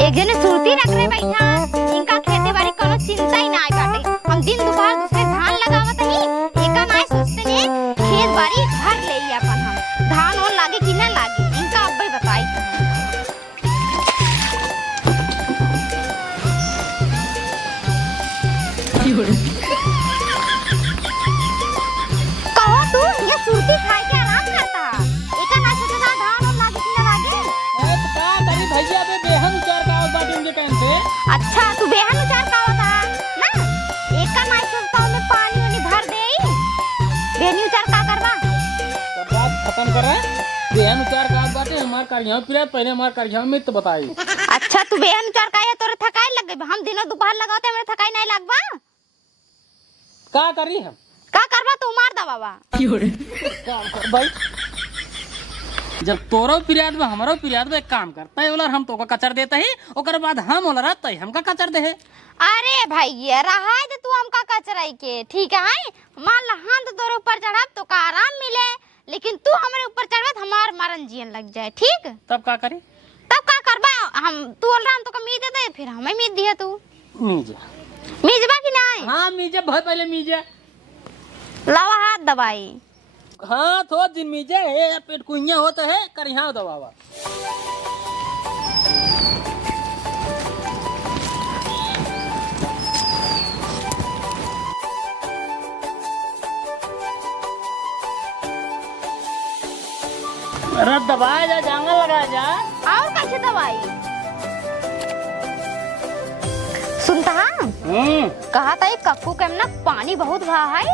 एक जने सुरती रख रहे बैठा इनका खेती बाड़ी कोनो चिंता ही ना आई बाटे। हम दिन दोपहर दूसरे धान लगावत ही एका माय सोचते ने खेत बाड़ी भर ले अपन हम धान और लागे कि ना लागे इनका अब्बे बताई। कहो तू ये सुरती खाए के आराम करता एका ना सोचता धान और लागे कि ना लागे। भैया बे बेहन उचार का बात इनके टाइम पे। अच्छा तू बेहन उचार का होता ना एक का माय सोचता हूं मैं पानी वानी भर देई बेहन उचार का करवा तब बात खत्म कर रहा बेहन उचार का बात है हमार कारिया फिर पहले हमार कारिया में तो बताई। अच्छा तू बेहन उचार का है तोरे थकाई लग गई हम दिनों दोपहर लगाते हमरे थकाई नहीं लगबा का करी हम का करबा तू मार दबावा काम कर भाई जब तोरो पिरियाद में हमारो पिरियाद में एक काम करता है ओलर हम तो का कचर देता ही ओकर बाद हम ओलर रहता ही हमका कचर दे है। अरे भाई ये रहा है तू हमका कचराई के ठीक है मान ला हां तो तोरे ऊपर चढ़ब तो का आराम मिले लेकिन तू हमरे ऊपर चढ़बे हमार मरण जियन लग जाए ठीक तब का करी तब का करबा हम तू बोल रहा हम तो का मीज दे फिर हमें मीज दिया तू मीजा मीजबा कि नहीं। हां मीजा बहुत पहले मीजा लावा हाथ दबाई हाँ थोड़ा दिन मीजा है पेट कुइया होता है कर यहाँ दबावा अरे दबाया जा जांगल लगाया जा और कैसे दवाई सुनता कहा था कक्कू के ना पानी बहुत भा है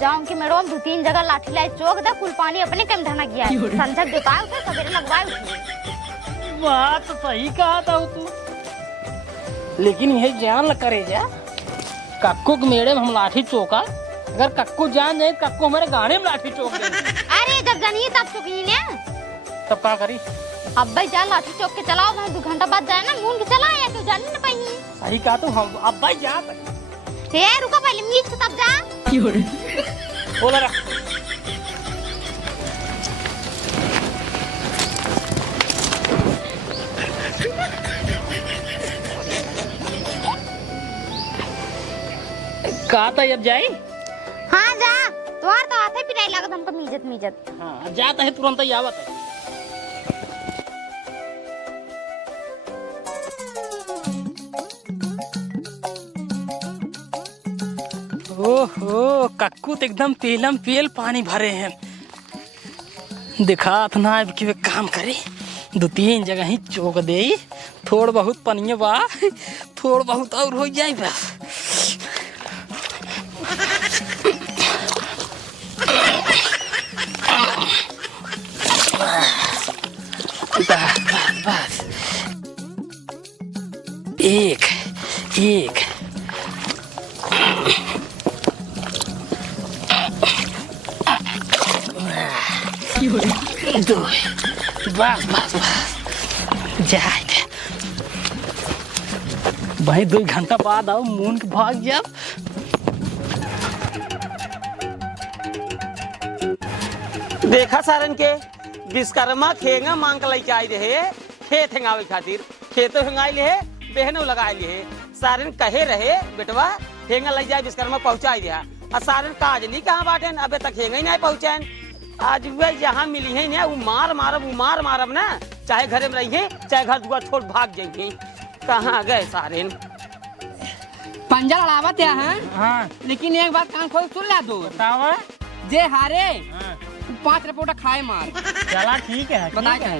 जाऊं कि मेरे 2-3 जगह लाठी लाई चौक दे कुल पानी अपने कम धना गया है संजक देता उसे सवेरे लगवाए उसे बात तो सही कहा था तू लेकिन यह जान ल करे जा कक्कू के मेड़े में हम लाठी चौका अगर कक्कू जान जाए कक्कू हमारे गाने में लाठी चौक दे अरे जब जानिए तब चुकी ने तब क्या करी अब भाई जा लाठी चौक के चलाओ मैं 2 घंटा बाद जाए ना मून के चला या क्यों जानी ना पाई सही कहा तो हम अब भाई जा हे रुको पहले मीट से तब जा बोला रहा कहा था अब जाए हाँ जा तुम्हार तो आते भी नहीं लागत हमको मीजत हाँ जाता है तुरंत ही आवत है ओहो कक्कू तो एकदम तेलम पेल पानी भरे हैं दिखा ना कि वे काम करे 2-3 जगह ही चौक दे थोड़ बहुत पनिया बा थोड़ बहुत और हो जाए बस बस एक एक दो बस बस बस जाए भाई 2 घंटा बाद आओ मून के भाग जब देखा सारन के विश्वकर्मा खेंगा मांग के लेके आई रहे खेत हेंगावे खातिर खेतो हेंगाई ले बहनो लगाए ले सारन कहे रहे बेटवा हेंगा ले जाए विश्वकर्मा पहुंचाई दिया और सारन काजली कहाँ बाटे अबे तक हेंगा ही नहीं पहुंचे आज वे जहाँ मिली है ना वो मार मारब ना चाहे घरे में रहिए चाहे घर दुआर छोड़ भाग जाइए कहाँ गए सारे पंजा लड़ावत है हाँ लेकिन एक बात कान खोल सुन ला दो बताओ जे हारे 5 रिपोर्ट खाए मार चला ठीक है बता ठीक है।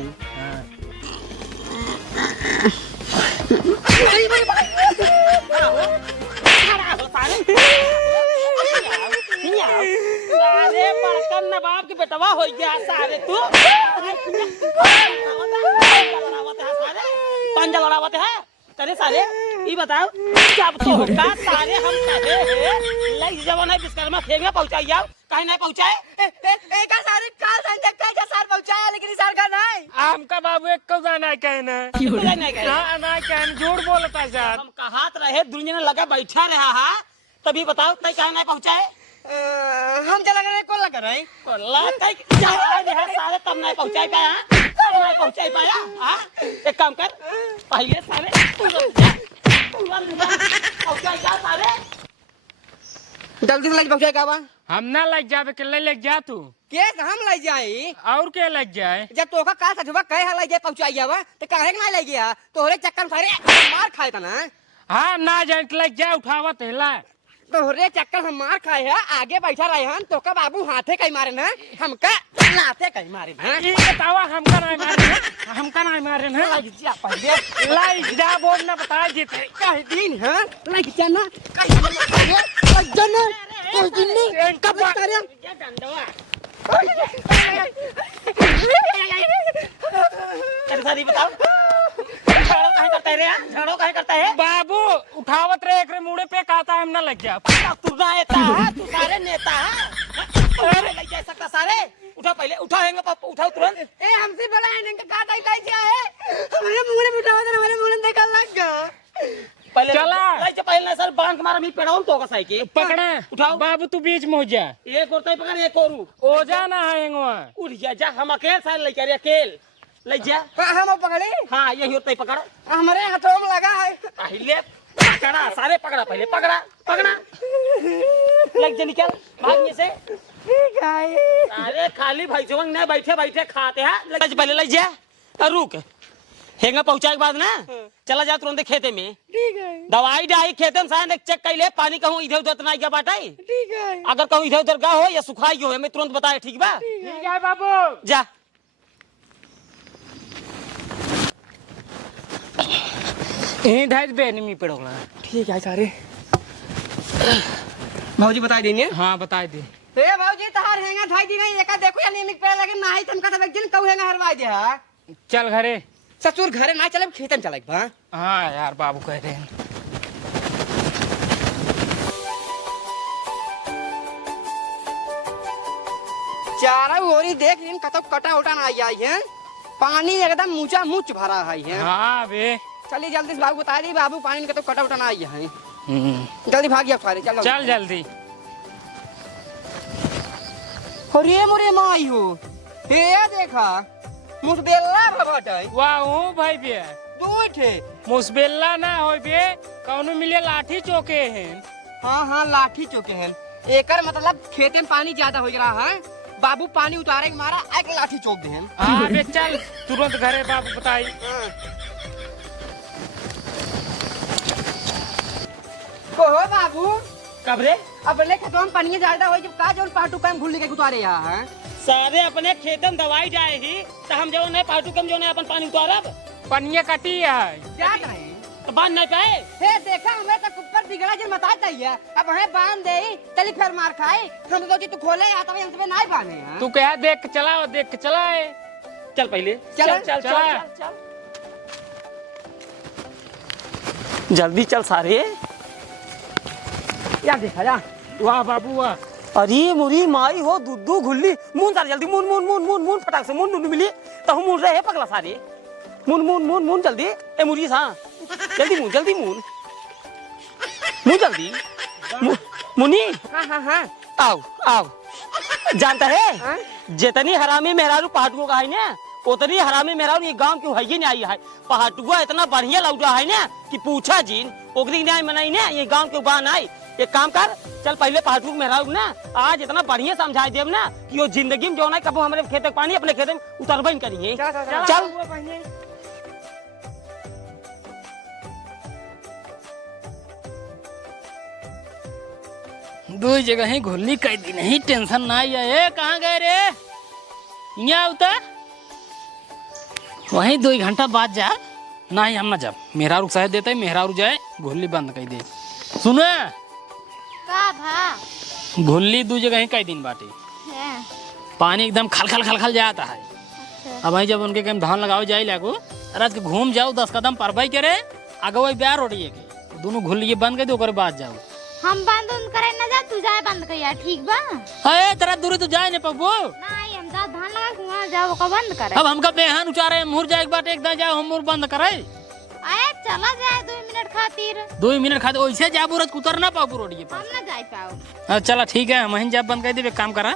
सारे बड़कन नवाब के बेटवा हो गया सारे तू पंजा लड़ावत है तेरे सारे ये बताओ जब तो का सारे हम कहे हैं लई जवान है विश्वकर्मा फेंगा पहुंचाई जाओ कहीं नहीं पहुंचाए एका सारे काल संजय का सार पहुंचाया लेकिन सार का नहीं। हमका बाबू एक को जाना कहना नहीं गए हाँ ना कहना झूठ बोलता सर। हम कहात रहे दुनिया ने लगा बैठा रहा है तभी बताओ कहीं कहीं नहीं पहुंचाए। हम चला गए कौन लगा रहे सारे तब नहीं पहुंचाई पाया तब नहीं पहुंचाई पाया हाँ? एक काम कर पहले सारे पहुंचाई जा सारे जल्दी से लग पहुंचाए का बा हम ना लग जावे के ले जा तू केस हम ले जाई और के लग जाए। जब तोका का सजवा कहे हला जे पहुंचाई जावा तो काहे ना ले गया तोहरे चक्कर सारे मार खाए ता ना। हाँ ना जाए लग जा उठावत हेला तोहरे चक्कर हम मार खाए है आगे बैठा रहे हन तो का बाबू हाथे कहीं मारे ना हमका लाते कहीं मारे ना। ये बतावा हमका नहीं मारे ना हमका नहीं मारे ना लग जा पहले लाइक जा बोल ना बता जीते कह दिन है लग जा ना लग जा ना कह दिन नहीं इनका करे सारी बताओ झाड़ो कहीं करता है रे झाड़ो कहीं करता है बाबू उठावत रहे एक मुड़े पे कहता है हम ना लग जा। तू नेता है तू सारे नेता है लग जा सकता सारे उठा पहले उठाएंगे पापा उठाओ तुरंत। ए हमसे बड़ा है इनका का दाई जा है हमारे मुंह में बिठावा था हमारे मुंह में देखा लग गया पहले चला। लाइचे पहले ना सर बांध के मारा मी पेड़ाऊं तो का साइकिल पकड़े उठाओ। बाबू तू बीच में हो जा एक और तय पकड़ एक और ओ जाना है वहाँ उठ जा हम अकेले सारे लेके आ रहे अकेले ले जा हम पकड़े हाँ यही और तय पकड़ हमारे हाथों में लगा है पहले पकड़ा सारे पकड़ा पहले पकड़ा पकड़ा लग जा निकल भागने से ठीक है अरे खाली भाई जो नहीं बैठे बैठे खाते हैं पहले ले जा और रुक हेंगा पहुंचाए के बाद ना चला जा तुरंत खेते में ठीक है दवाई डाई खेते में सारे चेक कर ले पानी कहूँ इधर उधर ना क्या बाटाई ठीक है अगर कहूँ इधर उधर गा हो या सुखाई हो हमें तुरंत बताए ठीक बा ठीक है बाबू जा यहीं ढाई बेनमी पड़ोला ठीक है सारे भाजी बता देंगे हाँ बता दे ए भाजी तहार हेंगा ढाई दी नहीं एका देखो या निमिक पे लगे ना ही तुमका सब एक दिन कहू हेंगा हरवा दे हां चल घरे ससुर घरे ना चले खेतन चले बा हाँ यार बाबू कह रहे हैं चारा ओरी देख इन कतो कटा उटा ना आई है पानी एकदम मुचा मुच भरा है हाँ बे चलिए जल्दी से बाबू बता दी बाबू पानी कतो कटा उटा ना आई है जल्दी भाग गया सारे चल चल जल्दी अरे मोरे माई हो हे देखा मुसबेला भबट है वाह ओ भाई बे दो ठे मुसबेला ना हो बे कौनो मिले लाठी चौके हैं। हाँ हाँ लाठी चौके हैं एकर मतलब खेते में पानी ज्यादा हो रहा है बाबू पानी उतारे के मारा एक लाठी चौक दे हैं हाँ बे चल तुरंत घरे बाबू बताई कहो बाबू कब रे अपने खेतों में पानी ज्यादा हो जब का जोन पाटू काम भूल के उतारे यहाँ हैं सारे अपने खेत में दवाई जाए ही तो हम जो नहीं पाटू कम जो नहीं अपन पानी उतारब पनिया कटी है क्या करें तो बांध नहीं पाए हे देखा हमें तक ऊपर बिगड़ा जो मता चाहिए अब हमें बांध दे तली फिर मार खाए हम तो तू खोले आता है हमसे नहीं बांधे हैं तू क्या देख के चला देख के चला है चल पहले चल, चल चल। चल जल्दी चल सारे या देखा जा वाह बाबू वाह अरे मुरी माई हो दूधू घुल्ली मुन सारे जल्दी मुन मुन मुन मुन मुन फटाक से मुन नुन मिली तो हम मुन रहे पगला सारे मुन मुन मुन मुन जल्दी ए मुरी सा जल्दी मुन मुन जल्दी मुनी हाँ हाँ हाँ आओ आओ जानता है हाँ? जितनी हरामी मेहरारू पहाटुओं का है ना उतनी हरामी मेहरारू ये गांव क्यों है ही नहीं आई है पहाटुआ इतना बढ़िया लौटा है ना कि पूछा जीन ओकरी न्याय मनाई ना ये गांव के बान आई एक काम कर चल पहले पहाटू मेहरारू ना आज इतना बढ़िया समझा देव ना कि वो जिंदगी में जो ना कबो हमारे खेत में पानी अपने खेत में उतरबे नहीं करिए चल दो जगह ही घुल्ली कई दिन ही टेंशन ना है कहाँ गए रे यहाँ उतर वहीं 2 घंटा बाद जा नहीं हम ना जब मेहरारू शायद देता है मेहरारू जाए घुल्ली बंद कर दे सुने का भा घुल्ली 2 जगह ही कई दिन बाटे है पानी एकदम खल खल खल खल जाता है अच्छा अब वहीं जब उनके कहीं धान लगाओ जाए लागो रात के घूम जाओ 10 कदम परवाई करे आगे वही ब्याह रोटिए के दोनों घुल्ली बंद कर दो बाद जाओ हम बंद उन करे न जा, तू जाए बंद करिया, ठीक बा? अरे तेरा दूरी तू जाए नहीं पब्बू। नहीं हम जा धान लगा के वहाँ जाओ का बंद करे। अब हमका बेहान उचारे मुर जाए एक बार एक दा जाओ हम मुर बंद करे। अरे चला जाए 2 मिनट खातिर। 2 मिनट खाते वैसे जाबू रज उतर ना पाबू रोडिये हम पर। न जाए पाओ। चला ठीक है वहीं जा बंद कर दे काम करा।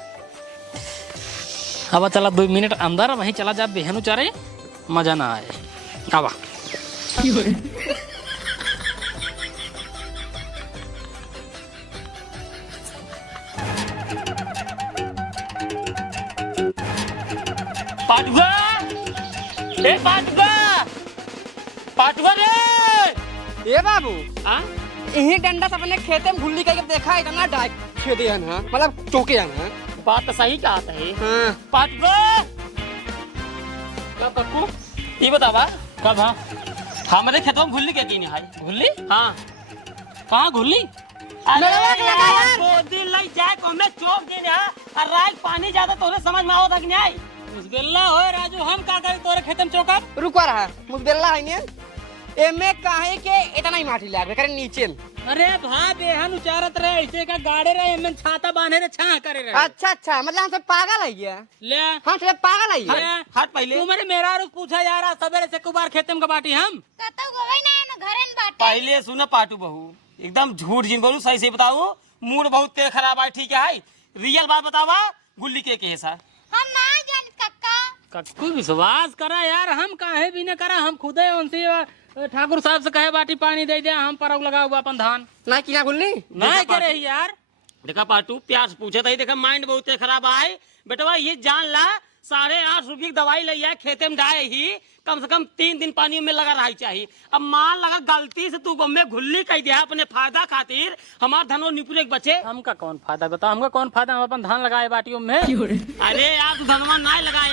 अब चला 2 मिनट अंदर वहीं चला जा बेहन उचारे मजा ना आए। आवा पाटुआ ए पाटुआ पाटुआ रे ए बाबू हाँ यही डंडा से अपने खेते में गुल्ली करके देखा है इतना डाक खेदे हैं ना, मतलब चौके हैं ना। बात तो सही कहा है। हाँ पाटुआ क्या कक्कू ये बतावा कब हाँ हमारे खेतों में घुल्ली के की नहीं है। घुल्ली हाँ कहाँ घुल्ली? दिन लग जाए को में चौक देने और रात पानी ज्यादा तोरे समझ में आओ तक नहीं आई। बिल्ला हो राजू हम का करे तोरे खेतन चौका रुका रहा मुझबेला है ने एमे काहे के इतना ही माटी लाग करे नीचे में। अरे भा बेहन उचारत रहे ऐसे का गाड़े रहे एमन छाता बांधे रे छा करे रहे। अच्छा अच्छा मतलब हमसे पागल है ये। ले हाँ से पागल है ये। हट पहले तू मेरे मेरा रुक पूछा जा रहा सवेरे से कुबार खेते में कबाटी हम कतौ गवई ना न घरे न बाटे। पहले सुना पाटू बहू एकदम झूठ जिन बोलू सही से बताओ मूड बहुत तेज खराब है ठीक है रियल बात बतावा गुल्ली के कैसा हम ना जान कक्का। कक्कू विश्वास करा यार हम काहे भी न करा हम खुदे उनसे ठाकुर साहब से कहे बाटी पानी दे दे हम परव लगा हुआ अपन धान ना किया गुल्ली नहीं करे यार। देखा पाटू प्यार से पूछे था देखा माइंड बहुत तेज खराब है बेटवा ये जान ला 8.5 रुपये की दवाई ले आए खेते में डाले ही कम से कम 3 दिन पानी में लगा रहा चाहिए। अब मान लगा गलती से तू बम्बे घुल्ली कह दिया अपने फायदा खातिर हमार धनो निपुरे के बचे। हमका कौन फायदा बता हमका कौन फायदा हम अपन धान लगाए बाटियों में। अरे यार तू धनवा नहीं लगाए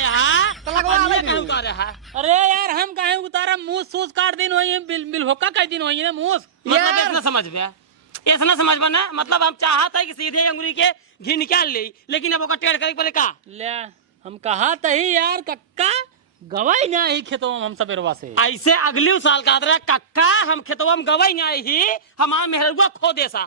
तो लगवा है ले। उतारे है अरे यार हम काहे उतारा मुंह सूस काट दिन होई बिल होका कई दिन होई ना मुंह मतलब ऐसा समझ में ऐसा ना समझ ना मतलब हम चाहता है कि सीधे अंगुरी के घी निकाल ले लेकिन अब ओका टेढ़ करे पड़े का ले हम कहा तही यार कक्का गवाई ना ही खेतों में हम सवेरवा से ऐसे अगले साल का रहा कक्का हम खेतवा में गवाई नहीं ही हमारा मेहरुआ खो दे सा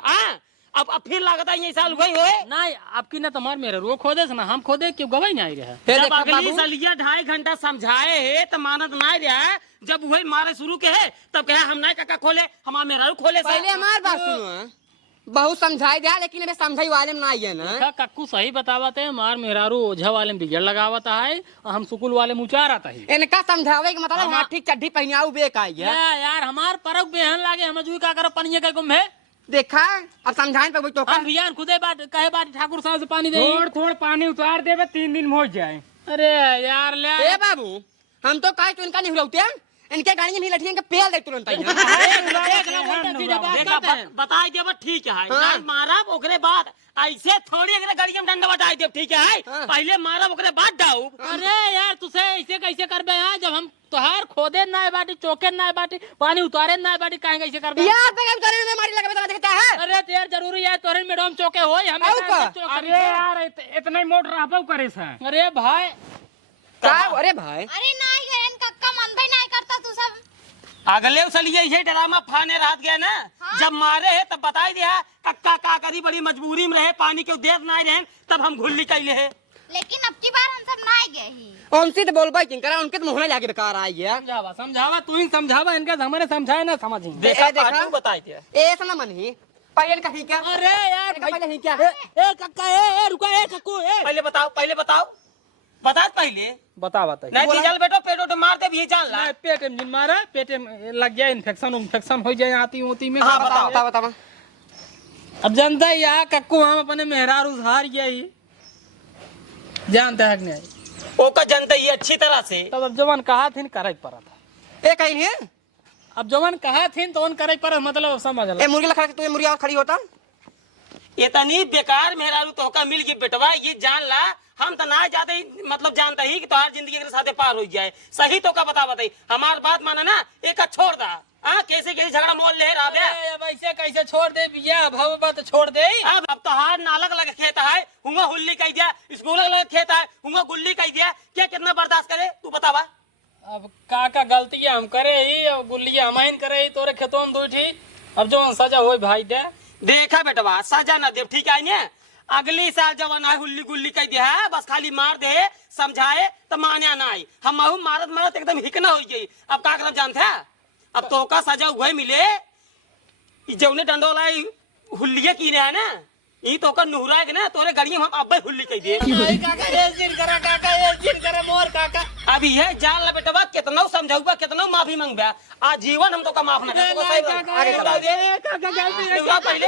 अब फिर लागत है ये साल वही होए नहीं आपकी ना तुम्हार मेरे रो खोदे से ना हम खोदे क्यों गवाई नहीं रहे। जब अगली सालिया 2.5 घंटा समझाए है तो मानत नहीं रहा जब वही मारे शुरू के है तब कहे हम नहीं काका खोले हमारा मेहरा खोले पहले हमारी बात सुनो बहुत समझाई दिया लेकिन अबे समझाई वाले में नहीं है ना। देखा कक्कू सही बतावत है मार मेहरारू ओझा वाले में बिगड़ लगावत है और हम सुकुल वाले में उचार आता है। इनका समझावे के मतलब हाँ ठीक चड्ढी पहनाऊ बेक आई है। यार हमार परक बेहन लागे हम जुई का करो पनिया का गुम है देखा अब समझाने पे तो हम बियान खुदे बात कहे बात ठाकुर साहब से पानी दे थोड़ पानी उतार देवे 3 दिन हो जाए। अरे यार ले ए बाबू हम तो कहे तो इनका नहीं हुलौते इनके गाड़ी में भी लठियां के पेल दे तुरंत ही। बताई दे ठीक है हाँ। नहीं मारा ओकरे बाद ऐसे थोड़ी अगले गाड़ी में डंडा बताई दे ठीक है हाँ। पहले मारा ओकरे बाद डाऊ। अरे यार तुसे ऐसे कैसे करबे यहाँ जब हम तोहार खोदे ना बाटी चौके ना बाटी पानी उतारे ना बाटी काहे कैसे करबे यार पे कब करे में मारी लगे बता देखता है। अरे तो यार जरूरी है तोरे मेडम चौके होई हमें आऊ का? अरे यार इतना ही मोट रहबो करे सा। अरे भाई का अरे भाई अरे नहीं घरे न कक्का मन भाई नहीं करता तू सब। अगले उसलिए ये ड्रामा फाने रात गया ना जब मारे है तब बताई दिया कक्का का करी बड़ी मजबूरी में रहे पानी के देर नहीं रहे तब हम घुल्ली कैले है। लेकिन अब की बार हम सब नहीं गए ही। उनसे तो बोल भाई किंकरा उनके तो मुंह में लाके बेकार आई है। समझावा समझावा तू ही समझावा इनका हमारे समझाए ना समझी देखा देखा? पाटू बताई दिया ए ऐसा ना मन ही पहले का ठीक है। अरे यार पहले नहीं क्या ए कक्का ए रुका ए कक्कू ए पहले बताओ बता पहले बता बता नहीं डीजल बेटो पेटो मार दे भी जान ला। पेट में जिन मारा पेट में लग गया इन्फेक्शन हो जाए आती होती में। हाँ, बताओ अब जानता है यहाँ कक्कू हम अपने मेहरार उधार गया ही जानते है कि नहीं ओका जनता ये अच्छी तरह से तब अब जवान कहा थी करे पड़ा था ए कहीं है अब जवान कहा थी तो उन करे पर मतलब समझ ए मुर्गी लखा के तू मुर्गी और खड़ी होता इतनी बेकार मेहरारू तो का मिल गई बेटवा ये जान ला हम तो ना जाते मतलब जानता ही कि तुम्हारी जिंदगी के साथ पार हो जाए सही तो का बता बताई हमार बात माना ना एक छोड़ दा कैसे कैसे झगड़ा मोल ले रहा है अब ऐसे कैसे छोड़ दे बिया भाव बात छोड़ दे अब तो हार नालक लगे खेत है हुआ हुल्ली कह दिया स्कूल लगे खेत है हुआ गुल्ली कह दिया क्या कितना बर्दाश्त करे तू बतावा। अब का गलती हम करे ही और गुल्लिया हमाइन करे ही तोरे खेतों में दूठी अब जो सजा हो भाई दे देखा बेटवा सजा न दे ठीक है ने अगली साल जब ना हुल्ली गुल्ली कह दे है बस खाली मार दे समझाए तो मान्या ना आई हम महू मारत मारत एकदम हिकना हो गई अब का करब जानते है अब तो का सजा वही मिले जौने डंडोला हुल्लिया की है ना ये तो का नुहरा है ना तोरे गड़िया हम अब हुल्ली कह दे अभी है जान ला बेटवा कितना समझाऊगा कितना माफी मांगबा आजीवन हम तो का माफ ना पहले